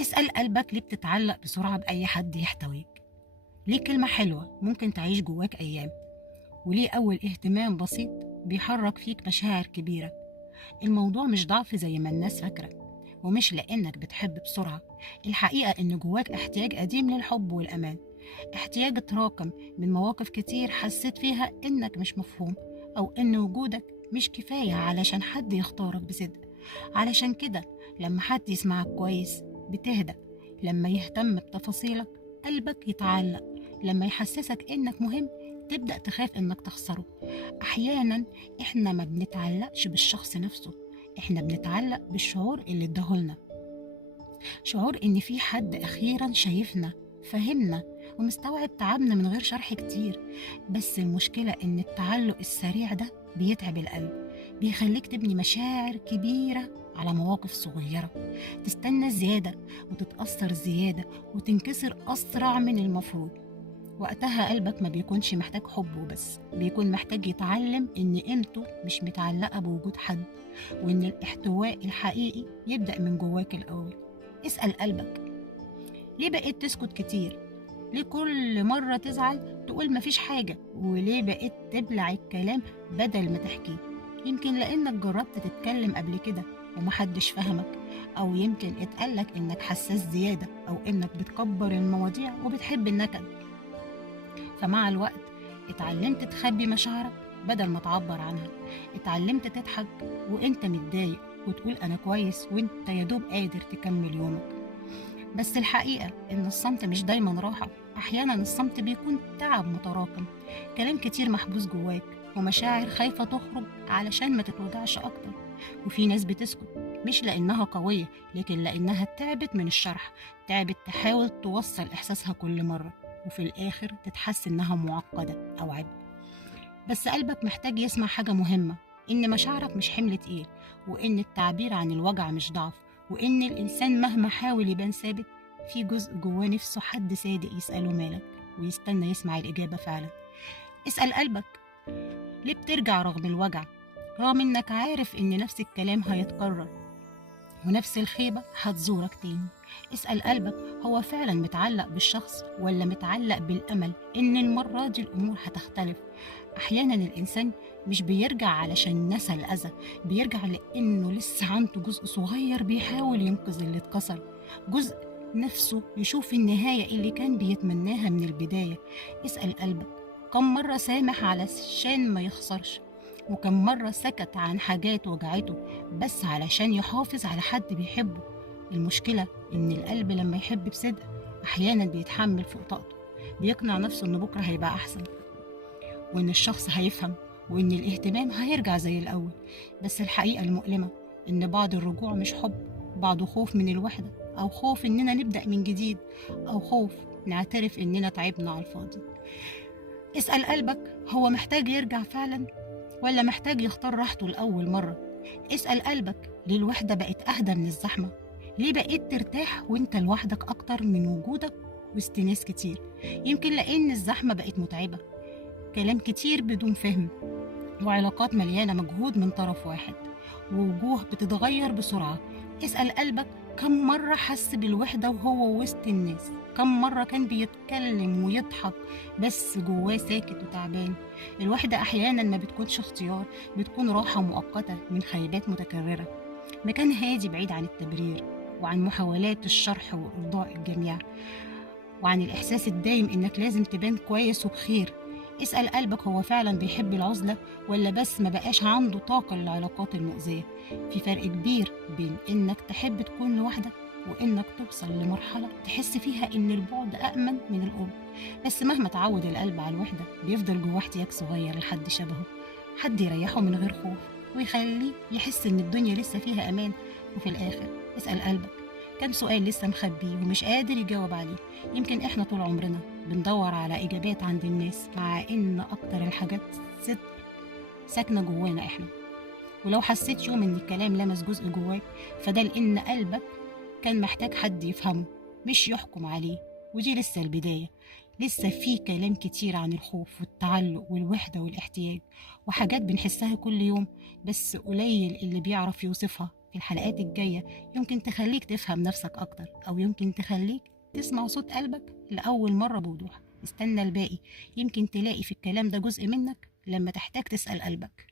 اسأل قلبك ليه بتتعلق بسرعة بأي حد يحتويك؟ ليه كلمة حلوة ممكن تعيش جواك أيام؟ وليه أول اهتمام بسيط بيحرك فيك مشاعر كبيرة؟ الموضوع مش ضعف زي ما الناس فاكرة، ومش لأنك بتحب بسرعة. الحقيقة إن جواك احتياج قديم للحب والأمان، احتياج اتراكم من مواقف كتير حسيت فيها إنك مش مفهوم، أو إن وجودك مش كفاية علشان حد يختارك بصدق. علشان كده لما حد يسمعك كويس بتهدى، لما يهتم بتفاصيلك قلبك يتعلق، لما يحسسك إنك مهم تبدأ تخاف إنك تخسره. أحيانا إحنا ما بنتعلقش بالشخص نفسه، إحنا بنتعلق بالشعور اللي اداهولنا، شعور إن في حد أخيرا شايفنا، فهمنا، ومستوعب تعبنا من غير شرح كتير. بس المشكلة إن التعلق السريع ده بيتعب القلب، بيخليك تبني مشاعر كبيرة على مواقف صغيرة، تستنى زيادة وتتأثر زيادة وتنكسر أسرع من المفروض. وقتها قلبك ما بيكونش محتاج حب وبس، بيكون محتاج يتعلم إن قيمته مش متعلقة بوجود حد، وإن الاحتواء الحقيقي يبدأ من جواك الأول. اسأل قلبك ليه بقيت تسكت كتير؟ ليه كل مرة تزعل تقول مفيش حاجة؟ وليه بقيت تبلع الكلام بدل ما تحكيه؟ يمكن لأنك جربت تتكلم قبل كده ومحدش فهمك، أو يمكن اتقالك إنك حساس زيادة، أو إنك بتكبر المواضيع وبتحب النكد. فمع الوقت اتعلمت تخبي مشاعرك بدل ما تعبر عنها، اتعلمت تضحك وانت متضايق وتقول انا كويس وانت يدوب قادر تكمل يومك. بس الحقيقة ان الصمت مش دايما راحة، احيانا الصمت بيكون تعب متراكم، كلام كتير محبوس جواك، ومشاعر خايفة تخرج علشان ما تتوجعش اكتر. وفي ناس بتسكت مش لانها قوية، لكن لانها تعبت من الشرح، تعبت تحاول توصل احساسها كل مرة، وفي الآخر تتحس إنها معقدة أو عبء. بس قلبك محتاج يسمع حاجة مهمة، إن مشاعرك مش حمل تقيل، وإن التعبير عن الوجع مش ضعف، وإن الإنسان مهما حاول يبان ثابت في جزء جواه نفسه حد صادق يسأله مالك، ويستنى يسمع الإجابة فعلا. اسأل قلبك ليه بترجع رغم الوجع، رغم إنك عارف إن نفس الكلام هيتكرر ونفس الخيبة هتزورك تاني. اسأل قلبك هو فعلا متعلق بالشخص ولا متعلق بالأمل إن المرة دي الأمور هتختلف. أحيانا الإنسان مش بيرجع علشان نسى الأذى، بيرجع لأنه لسه عنده جزء صغير بيحاول ينقذ اللي اتكسر، جزء نفسه يشوف النهاية اللي كان بيتمناها من البداية. اسأل قلبك كم مرة سامح علشان ما يخسرش، وكم مرة سكت عن حاجات وجعته بس علشان يحافظ على حد بيحبه. المشكلة إن القلب لما يحب بصدق أحيانا بيتحمل فوق طاقته، بيقنع نفسه إن بكرة هيبقى أحسن، وإن الشخص هيفهم، وإن الاهتمام هيرجع زي الأول. بس الحقيقة المؤلمة إن بعض الرجوع مش حب، بعضه خوف من الوحدة، أو خوف إننا نبدأ من جديد، أو خوف نعترف إننا تعبنا على الفاضي. اسأل قلبك هو محتاج يرجع فعلا ولا محتاج يختار راحته لأول مرة؟ اسأل قلبك ليه الوحدة بقت أهدى من الزحمة؟ ليه بقيت ترتاح وانت لوحدك أكتر من وجودك وسط ناس كتير؟ يمكن لأن الزحمة بقت متعبة، كلام كتير بدون فهم، وعلاقات مليانة مجهود من طرف واحد، ووجوه بتتغير بسرعة. اسأل قلبك كم مرة حس بالوحدة وهو وسط الناس، كم مرة كان بيتكلم ويضحك بس جواه ساكت وتعبان. الوحدة أحيانا ما بتكونش اختيار، بتكون راحة مؤقتة من خيبات متكررة، مكان هادي بعيد عن التبرير وعن محاولات الشرح وإرضاء الجميع، وعن الإحساس الدايم إنك لازم تبان كويس وبخير. اسأل قلبك هو فعلا بيحب العزلة ولا بس ما بقاش عنده طاقة للعلاقات المؤذية. في فرق كبير بين إنك تحب تكون لوحدك وإنك توصل لمرحلة تحس فيها إن البعد أأمن من القرب. بس مهما تعود القلب على الوحدة بيفضل جواه احتياج صغير لحد شبهه، حد يريحه من غير خوف ويخليه يحس إن الدنيا لسه فيها أمان. وفي الآخر اسأل قلبك كم سؤال لسه مخبيه ومش قادر يجاوب عليه. يمكن إحنا طول عمرنا بندور على إجابات عند الناس، مع إن أكتر الحاجات صدق ساكنة جوانا إحنا. ولو حسيت يوم إن الكلام لمس جزء جواك فده لأن قلبك كان محتاج حد يفهمه مش يحكم عليه. ودي لسه البداية، لسه في كلام كتير عن الخوف والتعلق والوحدة والاحتياج، وحاجات بنحسها كل يوم بس قليل اللي بيعرف يوصفها في الحلقات الجاية يمكن تخليك تفهم نفسك أكتر، أو يمكن تخليك تسمع صوت قلبك لأول مرة بوضوح. استنى الباقي، يمكن تلاقي في الكلام ده جزء منك لما تحتاج تسأل قلبك.